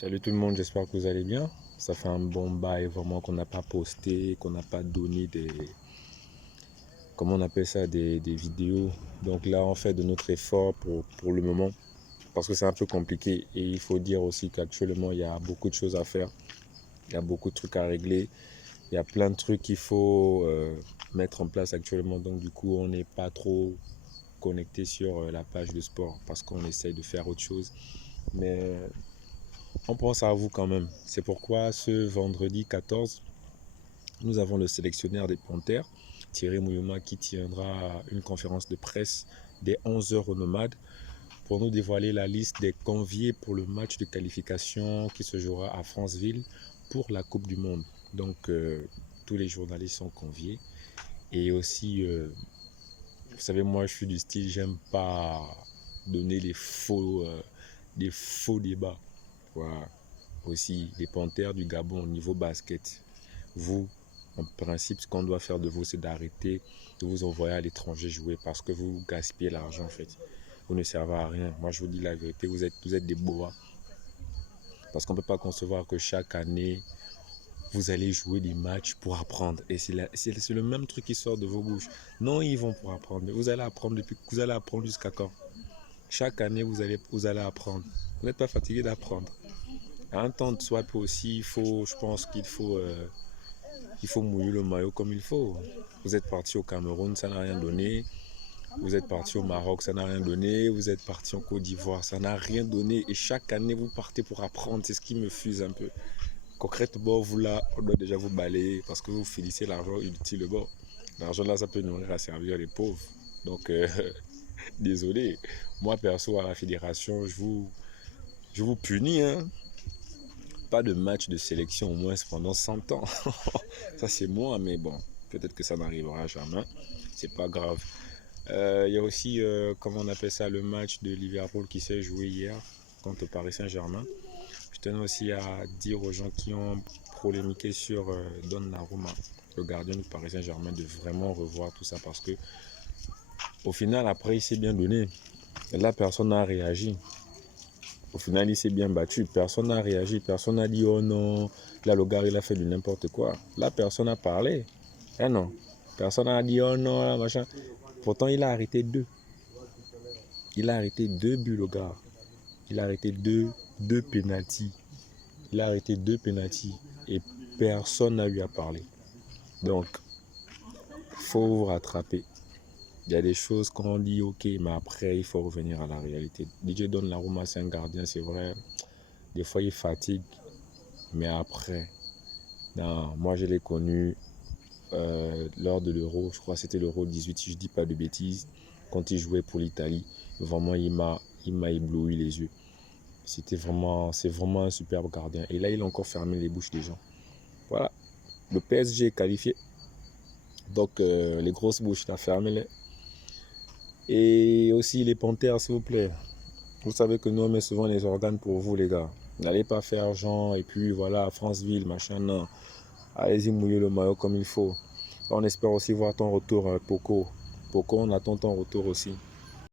Salut tout le monde, j'espère que vous allez bien. Ça fait un bon bail vraiment qu'on n'a pas posté, qu'on n'a pas donné comment on appelle ça, des vidéos. Donc là, on fait de notre effort pour le moment parce que c'est un peu compliqué. Et il faut dire aussi qu'actuellement, il y a beaucoup de choses à faire. Il y a beaucoup de trucs à régler. Il y a plein de trucs qu'il faut mettre en place actuellement. Donc du coup, on n'est pas trop connecté sur la page de sport parce qu'on essaye de faire autre chose. Mais on pense à vous quand même. C'est pourquoi ce vendredi 14, nous avons le sélectionneur des Panthères, Thierry Mouyouma, qui tiendra une conférence de presse dès 11 heures au Nomade pour nous dévoiler la liste des conviés pour le match de qualification qui se jouera à Franceville pour la Coupe du Monde. Donc, tous les journalistes sont conviés. Et aussi, vous savez, moi, je suis du style, j'aime pas donner des faux débats. Voilà. Aussi, les Panthères du Gabon au niveau basket. Vous, en principe, ce qu'on doit faire de vous, c'est d'arrêter de vous envoyer à l'étranger jouer parce que vous gaspillez l'argent en fait. Vous ne servez à rien. Moi, je vous dis la vérité, vous êtes des boas. Parce qu'on ne peut pas concevoir que chaque année, vous allez jouer des matchs pour apprendre. Et c'est le même truc qui sort de vos bouches. Non, ils vont pour apprendre. Mais vous allez apprendre vous allez apprendre jusqu'à quand? Chaque année, vous allez apprendre. Vous n'êtes pas fatigué d'apprendre. À un temps de swap aussi, je pense il faut mouiller le maillot comme il faut. Vous êtes parti au Cameroun, ça n'a rien donné. Vous êtes parti au Maroc, ça n'a rien donné. Vous êtes parti en Côte d'Ivoire, ça n'a rien donné. Et chaque année, vous partez pour apprendre. C'est ce qui me fuse un peu. Concrètement, vous là, on doit déjà vous balayer parce que vous finissez l'argent utile. Bon, l'argent là, ça peut nourrir à servir les pauvres. Donc, désolé. Moi, perso, à la fédération, je vous punis. Hein. Pas de match de sélection au moins pendant 100 ans. Ça, c'est moi, mais bon, peut-être que ça n'arrivera jamais. C'est pas grave. Il y a aussi, comment on appelle ça, le match de Liverpool qui s'est joué hier contre Paris Saint-Germain. Je tenais aussi à dire aux gens qui ont polémiqué sur Donnarumma, le gardien du Paris Saint-Germain, de vraiment revoir tout ça parce que au final, après, il s'est bien donné. Et là, personne n'a réagi. Au final, il s'est bien battu. Personne n'a réagi. Personne n'a dit oh non, là, le gars, il a fait du n'importe quoi. Là, personne n'a parlé. Eh non. Personne n'a dit oh non, là, machin. Pourtant, il a arrêté deux. Il a arrêté deux buts, le gars. Il a arrêté deux pénaltys. Il a arrêté deux pénaltys. Et personne n'a eu à parler. Donc, il faut vous rattraper. Il y a des choses qu'on dit ok, mais après, il faut revenir à la réalité. DJ Donnarumma, c'est un gardien, c'est vrai. Des fois, il fatigue. Mais après, non, moi, je l'ai connu lors de l'Euro. Je crois que c'était l'Euro 18, si je ne dis pas de bêtises. Quand il jouait pour l'Italie, vraiment, il m'a ébloui les yeux. C'est vraiment un superbe gardien. Et là, il a encore fermé les bouches des gens. Voilà. Le PSG est qualifié. Donc, les grosses bouches, il a fermé les. Et aussi les Panthères, s'il vous plaît. Vous savez que nous, on met souvent les organes pour vous, les gars. N'allez pas faire genre, et puis voilà, Franceville, machin, non. Allez-y mouiller le maillot comme il faut. On espère aussi voir ton retour, Poco. Poco, on attend ton retour aussi.